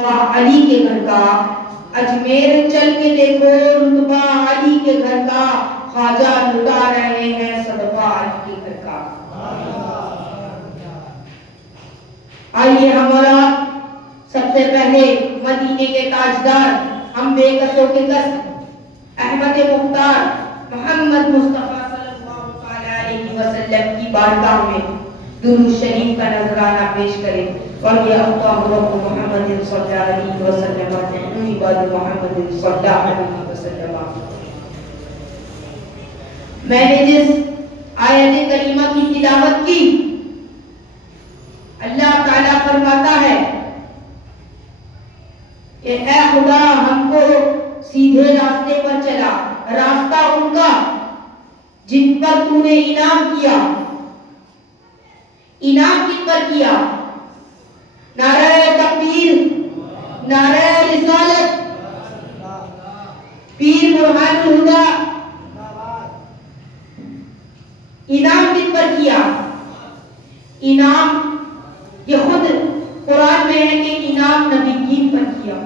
अली के घर का, अजमेर चल के देखो रुतबा अली के घर का, ख्वाजा लुटा रहे हैं सदका अली के घर का। आइए हमारा सबसे पहले मदीने के ताजदार, हम बेकसों के कस अहमद मुख्तार मोहम्मद मुस्तफा सल्लल्लाहु अलैहि वसल्लम की बारगाह में दुरूद शरीफ का नजराना पेश करें। और ये मोहम्मद सल्लल्लाहु अलैहि वसल्लम इबाद मोहम्मद सल्लल्लाहु अलैहि वसल्लम। मैंने जिस आयत करीमा की तिलावत की, अल्लाह ताला फरमाता है कि ऐ खुदा हमको सीधे रास्ते पर चला, रास्ता उनका जिन पर तूने इनाम किया। इनाम किन पर किया? नारे तकबीर, नारे रिसालत, पीर बुरहानुल हुदा। इनाम किन पर किया? इनाम ये खुद कुरान में है कि इनाम नबीयीन पर किया,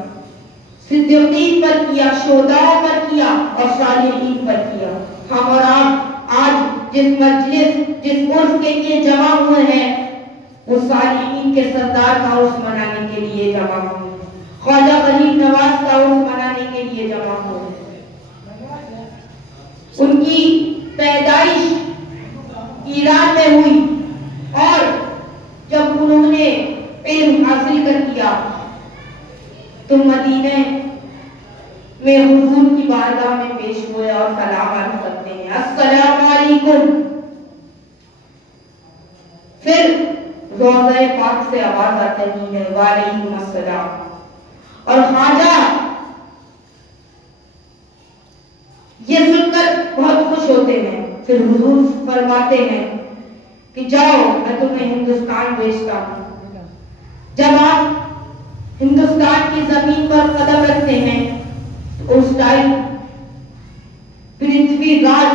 सिद्दीकीन पर किया, शुहदा पर किया और सालिहीन पर किया। हम और आप आज जिस मजलिस, जिस उर्स के लिए जमा हुए हैं, वो सालिहीन के सरदार का उर्स मनाने के लिए जमा हुए, ख्वाजा गरीब नवाज का उर्स मनाने के लिए जमा हुए। उनकी पैदाइश ईरान में हुई और जब उन्होंने इल्म हासिल कर लिया तो मदीने में हुजूर की बारगाह में पेश हुए और सलाम अर्ज करते हैं, अस्सलाम वालेकुम। फिर रोज़े पाक से आवाज आती है, वालेकुम अस्सलाम। और ख्वाजा ये सुनकर बहुत खुश होते हैं। फिर हुजूर फरमाते हैं कि जाओ मैं तुम्हें हिंदुस्तान भेजता हूं। जब आप हिंदुस्तान की जमीन पर कदम रखते हैं तो उस टाइम पृथ्वीराज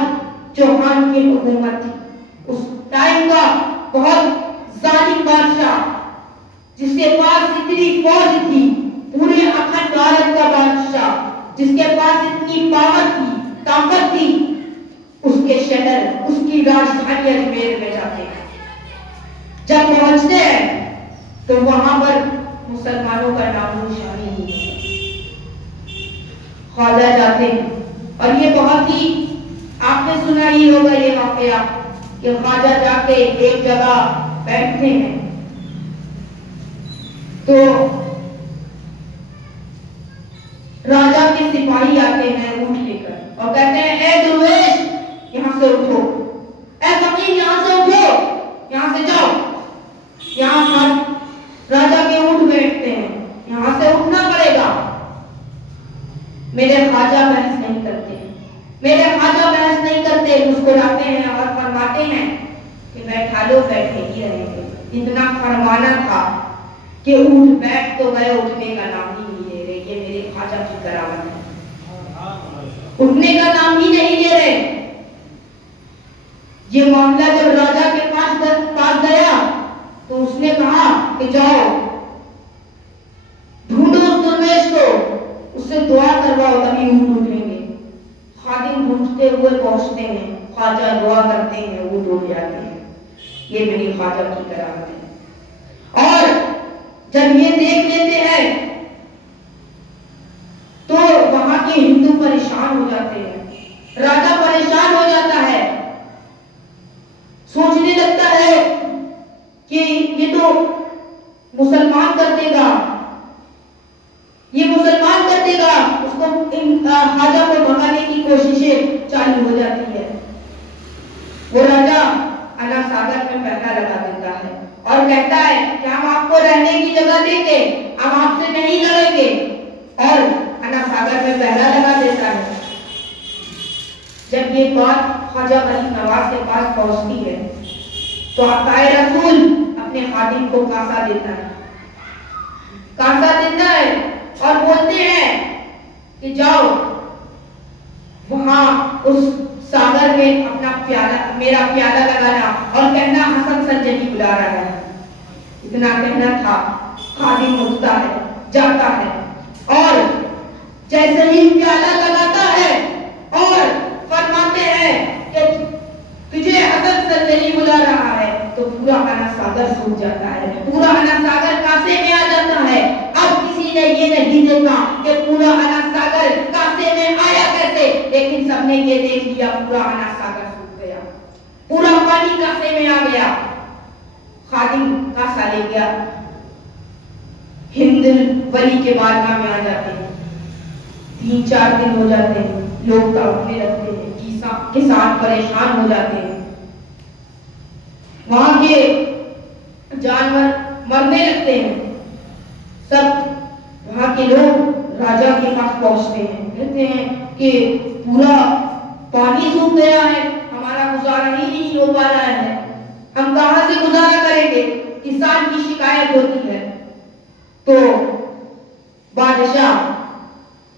चौहान की हुकूमत थी। उस टाइम का बहुत जालिम बादशाह, जिसके पास इतनी फौज थी, पूरे अखंड भारत का बादशाह, जिसके पास इतनी पावर थी, ताकत थी, उसके शहर, उसकी राजधानी अजमेर में जाते हैं। जब पहुंचते हैं तो वहां पर मुसलमानों का नामो निशानी नहीं है। ख्वाजा जाते हैं और ये बहुत ही आपने सुना ही होगा ये वाकया कि ख्वाजा जाके एक जगह बैठते हैं तो राजा के सिपाही आते हैं ऊंट लेकर और कहते हैं, ए दुर्वेश यहां से उठो, ए फकीर यहां से उठो, यहां से जाओ। यहां राजा के ऊंट बैठते हैं, यहां से उठना पड़ेगा। मेरे ख्वाजा बहस नहीं करते, मेरे ख्वाजा बहस नहीं करते, मुस्कुराते हैं और फरमाते हैं कि बैठा लो, बैठे ही रहेंगे। इतना फरमाना था कि ऊंट बैठ तो गए, उठने का नाम ही नहीं ले रहे। ये मेरे ख्वाजा की करामत है, उठने का नाम ही नहीं ले रहे। ये मामला जब राजा के पास गया तो उसने कहा कि जाओ ढूंढो उस दुर्वेश को, उससे दुआ करवाओ, तभी ऊंट उठेंगे। खादिम ढूंढते हुए पहुंचते हैं, ख्वाजा दुआ करते हैं, ऊंट उठ जाते हैं। ये मेरी ख्वाजा की करामत है। और जब ये देख लेते हैं तो वहां के हिंदू परेशान हो जाते हैं, राजा परेशान हो जाता है, सोचने लगता है कि ये तो मुसलमान कर देगा, ये मुसलमान कर देगा। उसको इन ख्वाजा को भगाने की कोशिशें चालू हो जाती है। वो राजा अना सागर में पहरा लगा देता है और कहता है कि हम आपको रहने की जगह देंगे, हम आपसे नहीं लड़ेंगे। और अना सागर में पहरा लगा देता है। जब ये बात ख्वाजा गरीब नवाज के पास पहुंचती है तो आकाए रसूल अपने खादिम को कासा देता है, कासा देता है और बोलते हैं कि जाओ वहां उस सागर में अपना प्याला, मेरा प्याला लगाना और कहना हसन संजनी बुला रहा है। इतना कहना था, खादिम उठता है जाता है और जैसे ही प्याला लगाता है और फरमाते हैं कि तुझे हजरत सल्लल्लाहु बुला रहा है, तो पूरा अना सागर सूख जाता है, पूरा अना सागर कासे में आ जाता है। अब किसी ने ये नहीं देखा कि पूरा अना सागर कासे में आया कैसे, लेकिन सबने ये देख लिया पूरा अना सागर सूख गया, पूरा पानी कासे में आ गया। खादिम कासा ले गया, हिंद वली के बारगाह में आ जाते हैं, 3-4 दिन हो जाते हैं, लोग तड़पने लगते हैं, किसान परेशान हो जाते हैं, वहां के जानवर मरने लगते हैं। सब वहां के लोग राजा के पास पहुंचते हैं, कहते हैं कि पूरा पानी सूख गया है, हमारा गुजारा ही नहीं हो पा रहा है, हम कहां से गुजारा करेंगे। किसान की शिकायत होती है तो बादशाह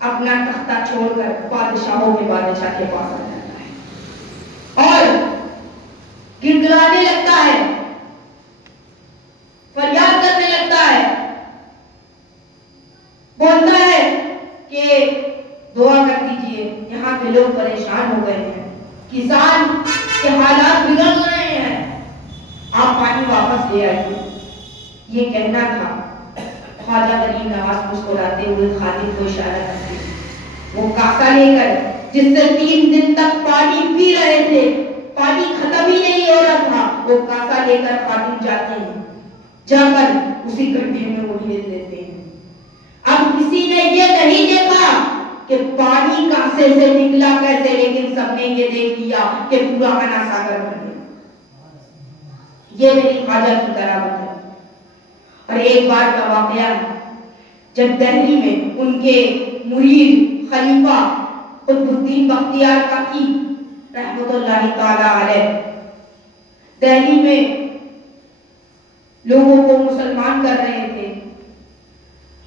अपना तख्ता छोड़कर बादशाहों के बादशाह के पास आ जाता है और गिड़गिड़ाने लगता है, फरियाद करने लगता है, बोलता है कि दुआ कर दीजिए, यहाँ के लोग परेशान हो गए हैं, किसान के हालात बिगड़ रहे हैं, आप पानी वापस ले आइए। ये कहना था। ख्वाजा गरीब नवाज मुस्कुराते हुए खादिम को इशारा करते, वो काका लेकर जिससे 3 दिन तक पानी पी रहे थे, पानी खत्म ही नहीं हो रहा था, वो काका लेकर खादिम जाते हैं, जाकर उसी गड्ढे में वो गिर देते हैं। अब किसी ने ये नहीं देखा कि पानी कासे से निकला कैसे, लेकिन सबने ये देख लिया कि पूरा अना सागर बन गया। ये मेरी ख्वाजा की करामत है। और एक बार का वाकया, जब दिल्ली में उनके मुरीद खलीफा कुतुबुद्दीन बख्तियार काकी रहमतुल्लाहि ताला अलैह दिल्ली में लोगों को मुसलमान कर रहे थे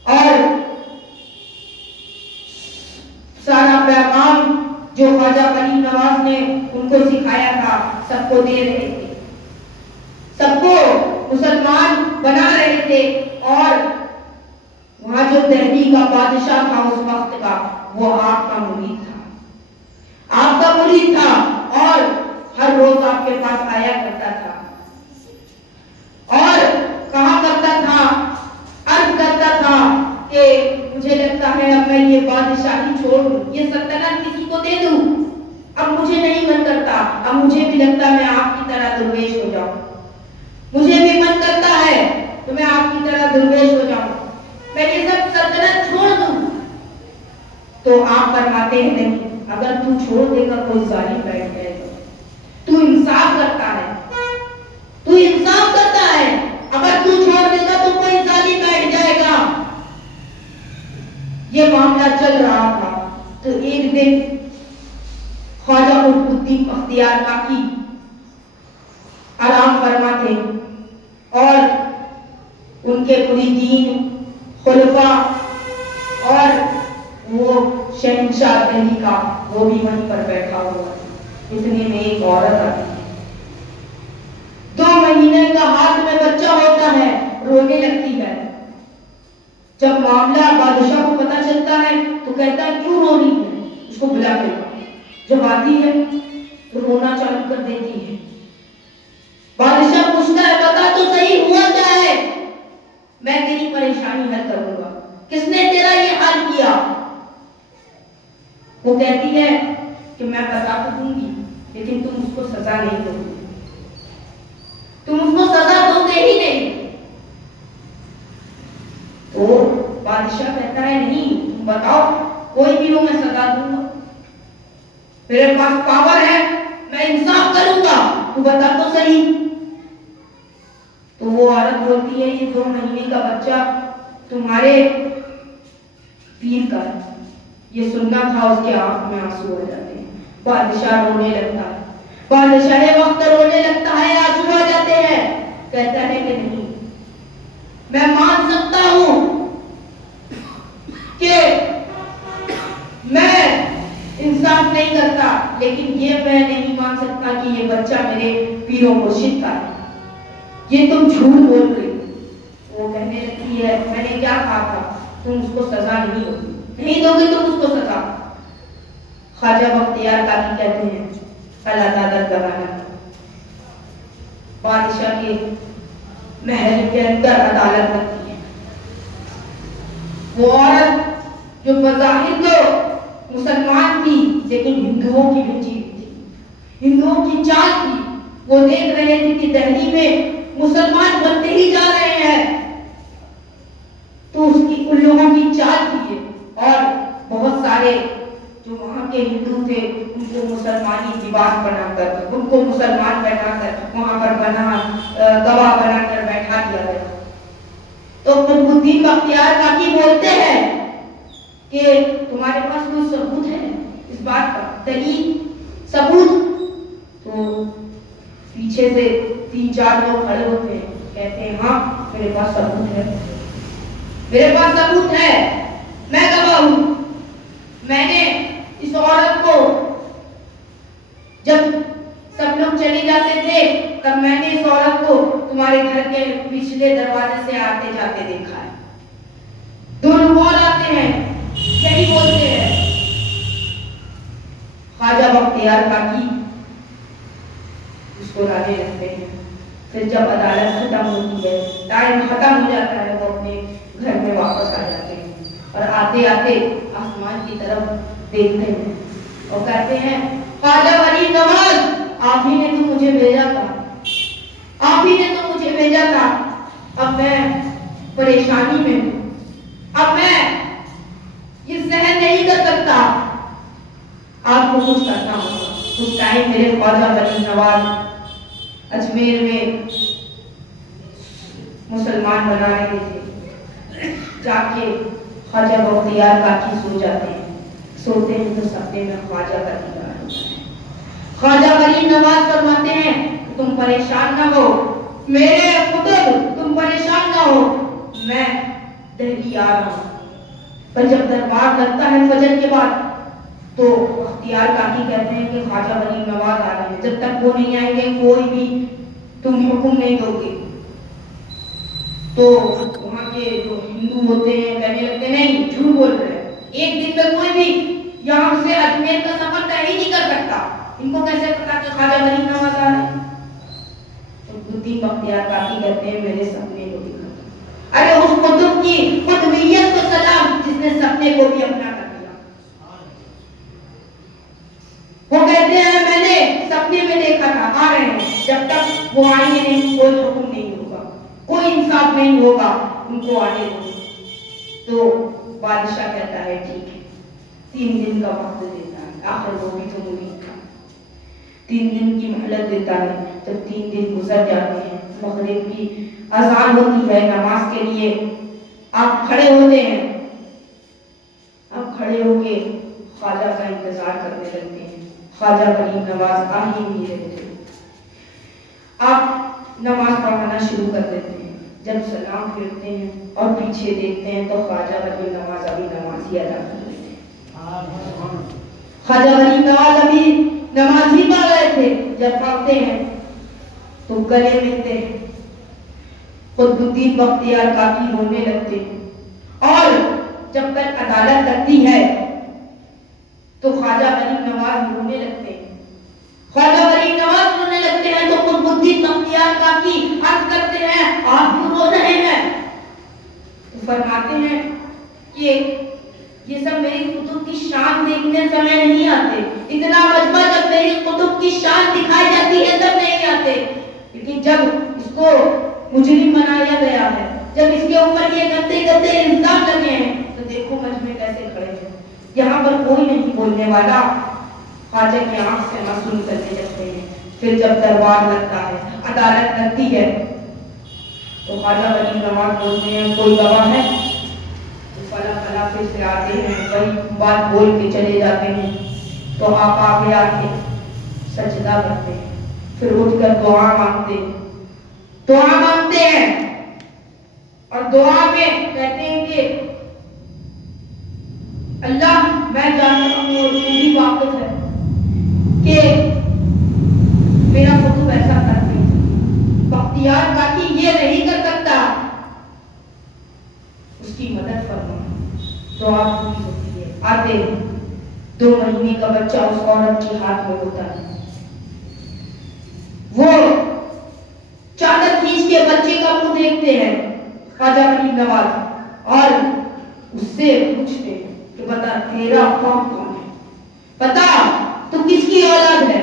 और सारा पैगाम जो ख्वाजा गरीब नवाज ने उनको सिखाया था सबको दे रहे थे, सबको मुसलमान बना रहे थे। और वहां जो दिल्ली का बादशाह था उस वक्त का, वो आपका मुरीद था, आपका मुरीद था और हर रोज आपके पास आया करता था और कहा करता था, अर्ज करता था कि मुझे लगता है अब मैं ये बादशाही छोड़ दूं, ये सल्तनत किसी को दे दूं, अब मुझे नहीं मन करता, अब मुझे भी लगता मैं आपकी तरह दरवेश हो जाऊं, मुझे भी मन करता है तो मैं आपकी तरह दरवेश हो जाऊं, मैं ये सब सल्तनत छोड़ दूं। तो आप फरमाते हैं नहीं, अगर तू छोड़ देगा कोई जालिम बैठ जाएगा, तू इंसाफ करता है, तू इंसाफ करता है, अगर तू छोड़ देगा तो कोई जालिम बैठ जाएगा। ये मामला चल रहा था तो एक दिन ख्वाजा कुतुबुद्दीन बख्तियार काकी आराम फरमाते और उनके मुरीदीन खुलफा और वो शहंशाह दिल्ली का वो भी वहीं पर बैठा हुआ है। इतने में एक औरत आती है, 2 महीने का हाथ में बच्चा होता है, रोने लगती है। जब मामला बादशाह को पता चलता है तो कहता है क्यों रो रही है, उसको बुला के। जब आती है तो रोना चालू कर देती है। बादशाह पूछता है बता तो सही हुआ क्या है, मैं तेरी परेशानी हल करूंगा, किसने तेरा ये हाल किया। वो कहती है कि मैं बता तो दूंगी लेकिन तुम उसको सजा नहीं दोगे, तुम उसको सजा दोगे ही नहीं। तो बादशाह कहता है नहीं तुम बताओ, कोई भी हो मैं सजा दूंगा, मेरे पास पावर है, मैं इंसाफ करूंगा, तू बता तो सही। तो वो औरत बोलती है ये 2 महीने का बच्चा तुम्हारे पीर का, ये सुनना था। उसके आंख में आंसू हो जाते हैं, बादशाह रोने लगता है, बादशाह वक्त रोने लगता है, आंसू आ जाते हैं। कहता है कि नहीं, मैं मान सकता हूं कि मैं इंसाफ नहीं करता, लेकिन ये मैं नहीं मान सकता कि ये बच्चा मेरे पीरों मुर्शिद का है, ये तुम झूठ बोल रही। वो कहने लगती है मैंने क्या कहा था, तुम उसको सजा नहीं दोगे, नहीं दोगे तुम उसको सजा। ख्वाजा बख्तियार काकी कहते हैं अल्लाह ताला जमाना बादशाह के महल के अंदर अदालत लगती है। वो औरत जो बज़ाहिर तो मुसलमान थी लेकिन हिंदुओं की भेजी थी, हिंदुओं की चाल थी। वो देख रहे थे कि दिल्ली में मुसलमान बनते ही जा रहे हैं, तो उसकी उन लोगों की चाल थी और बहुत सारे जो वहां के हिंदू थे उनको मुसलमानी लिबास बनाकर, उनको मुसलमान बैठाकर वहां पर गवाह बनाकर बैठा दिया गया। तो कुतुबुद्दीन बख्तियार काकी बोलते हैं कि तुम्हारे पास कोई सबूत है इस बात का, दलील सबूत? तो पीछे से 3-4 लोग खड़े होते हैं, कहते हैं हाँ मेरे पास सबूत है, मेरे पास सबूत है, मैं गवाह हूं। मैंने इस औरत को जब सब लोग चले जाते थे तब मैंने इस औरत को तुम्हारे घर के पिछले दरवाजे से आते जाते देखा है। 2 लोग और आते हैं, यही बोलते हैं। ख्वाजा बख्तियार काकी उसको लाने लगते हैं। फिर जब अदालत खत्म होती है, टाइम खत्म हो जाता है, वो अपने घर में वापस आ जाते हैं और आते आते आसमान की तरफ देखते हैं और कहते हैं ख्वाजा वली नवाज, आप ही ने तो मुझे भेजा था, आप ही ने तो मुझे भेजा था। अब मैं परेशानी में हूं, अब मैं ये सहन नहीं कर सकता, आपको कुछ करना होगा। उस टाइम मेरे ख्वाजा वली नवाज अजमेर में मुसलमान बना रहे थे। जाके ख्वाजा बख्तियार काकी सो जाते हैं, सोते हैं तो सपने में ख्वाजा का दीदार होता है। ख्वाजा वली नवाज फरमाते हैं तुम परेशान ना हो मेरे कुतुब, तुम परेशान ना हो, मैं दिल्ली आ रहा हूं। पर जब दरबार लगता है फजर के बाद तो बख्तियार काकी कहते हैं कि ख्वाजा वली नवाज आ रहे हैं, जब तक वो नहीं आएंगे कोई भी तुम हुक्म नहीं दोगे। तो वहां के जो हिंदू होते हैं कहने लगते नहीं, झूठ बोल रहे हैं, एक दिन में कोई भी यहाँ से अजमेर का सफर तय ही नहीं कर सकता, इनको कैसे पता कि ख्वाजा वली नवाज आ रहे हैं? तो कुतुबुद्दीन बख्तियार काकी कहते हैं मेरे सपने को दिखा। अरे उस कुतुब की कुतुबियत को सलाम जिसने सपने को भी अपना कर दिया। वो कहते हैं मैंने सपने में देखा था आ रहे हैं, जब तक वो आएंगे नहीं कोई हुक्म नहीं होगा, कोई इंसाफ नहीं होगा, उनको आने दो। तो बादशाह कहता है ठीक है, 3 दिन का वक्त देता है, आखिर वो भी तो मुरीद था, 3 दिन की मोहलत देता है। जब 3 दिन गुजर जाते हैं, मगरिब की अजान होती है नमाज के लिए, आप खड़े होते हैं, आप खड़े होके ख्वाजा का इंतजार करने लगते हैं। ख्वाजा वली नवाज आ ही नहीं रहे थे। आप नमाज पढ़ाना शुरू कर देते हैं। जब सलाम फेरते हैं और पीछे देखते हैं तो ख्वाजा वली नवाज अभी नमाज ही अदा कर रहे थे। ख्वाजा वली नवाज अभी नमाज ही पढ़ रहे थे। जब पढ़ते हैं तो गले मिलते हैं, कुतुबुद्दीन बख्तियार काकी रोने लगते हैं। और जब तक अदालत लगती है तो ख्वाजा वली नवाज रोने लगते हैं। ख्वाजा वली नवाज रोने लगते हैं तो कुतुबुद्दीन बख्तियार काकी अर्ज करते हैं आप क्यों रो रहे हैं? तो फरमाते हैं कि ये सब मेरी कुतुब की शान देखने समय नहीं आते, इतना मजबा जब मेरी कुतुब की शान दिखाई जाती है तब नहीं आते, लेकिन जब इसको मुजरिम बनाया गया है, जब इसके ऊपर ये गंदे गंदे इल्जाम लगे हैं तो देखो मजमे कैसे खड़े हैं, यहाँ पर कोई नहीं बोलने वाला। ख्वाजा की आंख से आंसू निकलने लगते हैं। फिर जब दरबार लगता है, अदालत लगती है तो ख्वाजा वली नवाज बोलते हैं कोई गवाह है? तो फला फला फिर से आते हैं, वही बात बोल के चले जाते हैं। तो आप आगे आके सजदा करते हैं, फिर उठकर दुआ मांगते हैं, दुआ मांगते हैं और दुआ में कहते हैं कि अल्लाह मैं जानता हूँ और तू भी वाकिफ है कि मेरा कुतुब ऐसा कर नहीं सकता, बख्तियार काकी ये नहीं कर सकता, उसकी मदद फरमा। दुआ पूरी होती है। आते 2 महीने का बच्चा उस औरत के हाथ में होता है। वो चादर खींच के बच्चे का मुंह देखते हैं ख्वाजा गरीब नवाज और उससे पूछते हैं कि बता तेरा बाप कौन है, बता तू किसकी औलाद है।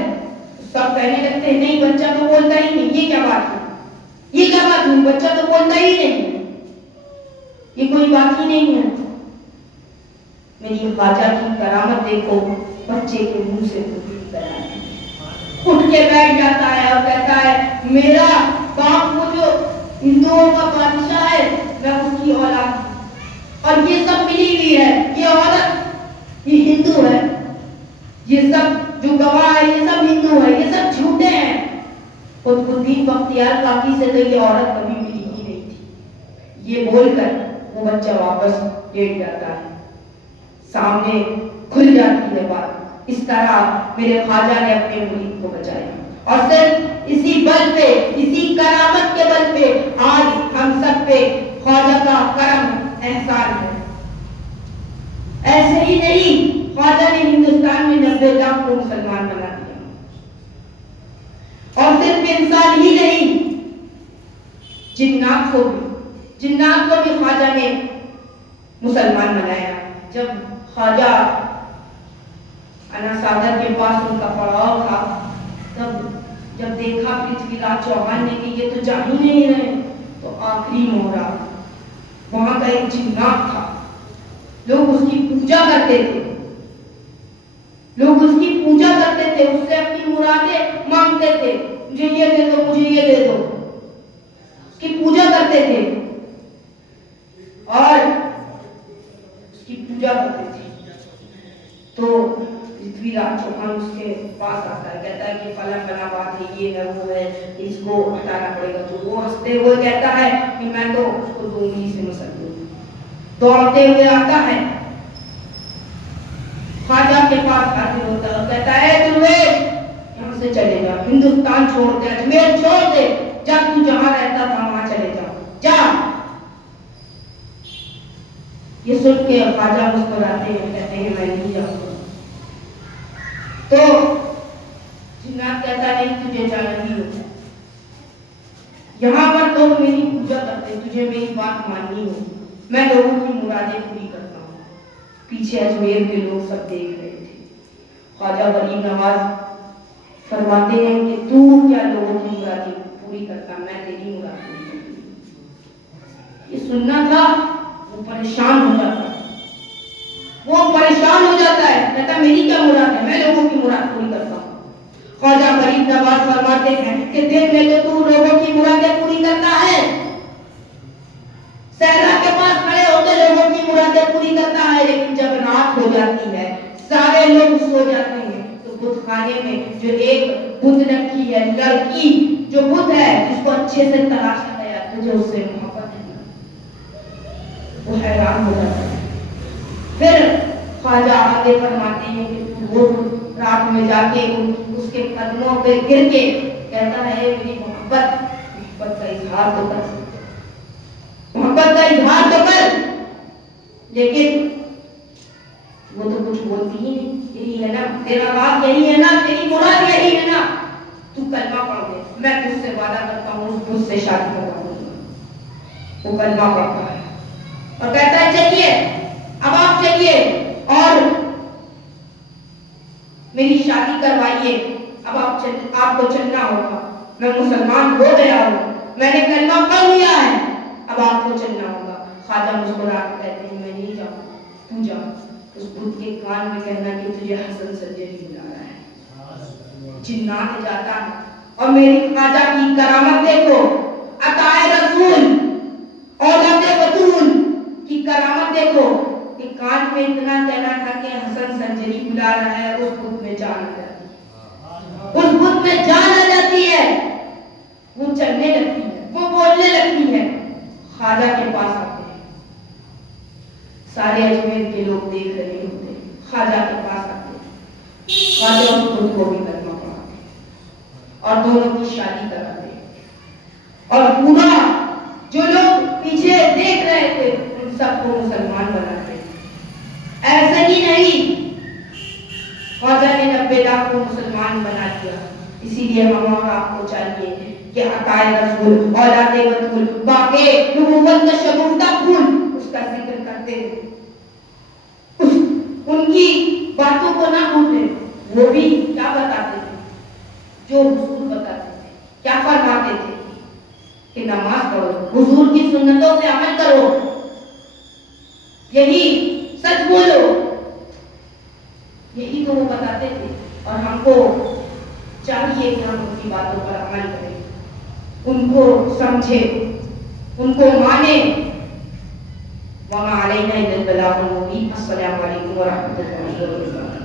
सब कहने लगते हैं नहीं बच्चा तो बोलता ही नहीं। ये क्या बात है, ये क्या बात हुई, बच्चा तो बोलता ही नहीं, ये कोई बात ही नहीं है। मेरी ख्वाजा की करामत देखो, बच्चे के मुंह से उठ के बैठ जाता है और कहता है मेरा बाप वो जो हिंदुओं का बादशाह है मैं उसकी औलाद, और ये सब मिली हुई है, ये औरत ये हिंदू है, ये सब जो गवाह है ये सब हिंदू है, ये सब झूठे हैं। कुतुबुद्दीन बख्तियार काकी से तो ये औरत कभी मिली ही नहीं थी। ये बोलकर वो बच्चा वापस लेट जाता है, सामने खुल जाती है बात। इस तरह मेरे ख्वाजा ने अपने मुरीद को बचाया और सिर्फ इसी बल पे, इसी करामत के बल पे आज हम सब पे ख्वाजा का करम एहसान है। ऐसे ही नहीं, ख्वाजा ने हिंदुस्तान में 90 लाख को मुसलमान बना दिया। और सिर्फ इंसान ही नहीं, जिन्नात को भी ख्वाजा ने मुसलमान बनाया। जब ख्वाजा अना सागर के पास उनका पड़ाव था, तब जब देखा पृथ्वीराज चौहान ने कि ये तो जा ही नहीं रहे, तो आखिरी मोहरा वहां का एक जिन्नात था, लोग उसकी पूजा करते थे, उससे अपनी मुरादें मांगते थे, मुझे ये दे दो, मुझे ये दे दो, उसकी पूजा करते थे और उसकी पूजा करते थे। तो पृथ्वीराज चौहान उसके पास आता है, कहता है कि फला फला बात है, ये है वो है, इसको हटाना पड़ेगा। तो वो हंसते हुए कहता है कि मैं तो उसको 2 उंगली से मसल दूंगा। दौड़ते हुए आता है, ख्वाजा के पास हाजिर होता है, कहता है दुर्वेश यहाँ से चले जा, हिंदुस्तान छोड़ दे, अजमेर छोड़ दे, जा तू जहां रहता था वहां चले जा। ये सुन के ख्वाजा मुस्कुराते हैं, कहते हैं मैं नहीं जाऊंगा। तो जिन्नात कहता नहीं तुझे जाना ही होगा, यहाँ पर लोग मेरी पूजा करते, तुझे मेरी बात माननी हो, मैं लोगों की मुरादें पूरी करता हूँ। पीछे अजमेर के लोग सब देख रहे थे। ख्वाजा गरीब नवाज फरमाते हैं कि तू क्या लोगों की मुरादें पूरी करता, मैं तेरी मुराद पूरी करती। ये सुनना था, वो परेशान हो जाता, कहता मेरी क्या मुराद है, मैं लोगों की मुराद पूरी करता हूँ। ख्वाजा गरीब नवाज फरमाते हैं कि दिन में तो तू लोगों की मुरादें पूरी करता है, सहरा के पास खड़े होकर लोगों की मुरादें पूरी करता है, लेकिन जब रात हो जाती है, सारे लोग सो जाते हैं, तो बुत खाने में जो एक बुत रखी है, लड़की जो बुत है जिसको अच्छे से तराशा गया, तुझे उससे मोहब्बत है, वो हैरान हो जाता है। फिर ख्वाजा आगे फरमाते हैं कि वो रात में जाके उसके कदमों पे गिर के कहता है मेरी मोहब्बत का इजहार तो कर, मोहब्बत का इजहार तो कर। लेकिन वो तो कुछ बोलती ही नहीं, यही है ना तेरा राज, यही है ना तेरी मुराद, यही है ना, तू कलमा पढ़ दे, मैं तुझसे वादा करता हूँ मुझसे शादी करवा दूंगा। वो कलमा पढ़ता है और कहता है चलिए अब आप चलिए और मेरी शादी करवाइए, अब आपको चलना होगा, मैं मुसलमान हो गया हूँ, मैंने कलमा पढ़ लिया है, अब आपको चलना होगा। ख्वाजा मुस्कुरा कर कहते हैं मैं नहीं जाऊँ, तू जा। उस बुत के कान में कहना कि तुझे हसन संजरी बुला रहा है। जिन्नात जाता है और मेरी ख्वाजा की करामत देखो, अताए रसूल औलादे बतूल की करामत देखो कि कान में इतना कहना था कि हसन संजरी बुला रहा है, उस बुत में जान आ जाती है, उस बुत में जान आ जाती है, वो चलने लगती है, वो बोलने लगती है। ख्वाजा के पास आते हैं, सारे अजमेर के लोग देख रहे होते हैं, ख्वाजा के पास आते हैं, ख्वाजा उस बुत को भी कलमा पढ़ाते हैं और दोनों की शादी कराते हैं और पूरा जो लोग पीछे देख रहे थे उन सबको मुसलमान बनाते हैं। आपको मुसलमान बना दिया। इसीलिए हम आपको चाहिए कि अताए रसूल औलादे बतूल बाके नबूवत का शगुफ्ता फूल उसका जिक्र करते हुए उनकी बातों को ना भूलें। वो भी क्या बताते थे, जो हुजूर बताते थे, क्या फरमाते थे कि नमाज पढ़ो, हुजूर की सुन्नतों पे अमल करो, यही सच बोलो, यही तो वो बताते थे। और हमको चाहिए कि हम उनकी बातों पर अमल करें, उनको समझे, उनको माने। वमा अलैना इल्लल बलागुल मुबीन। अस्सलामु अलैकुम व रहमतुल्लाहि व बरकातुहू।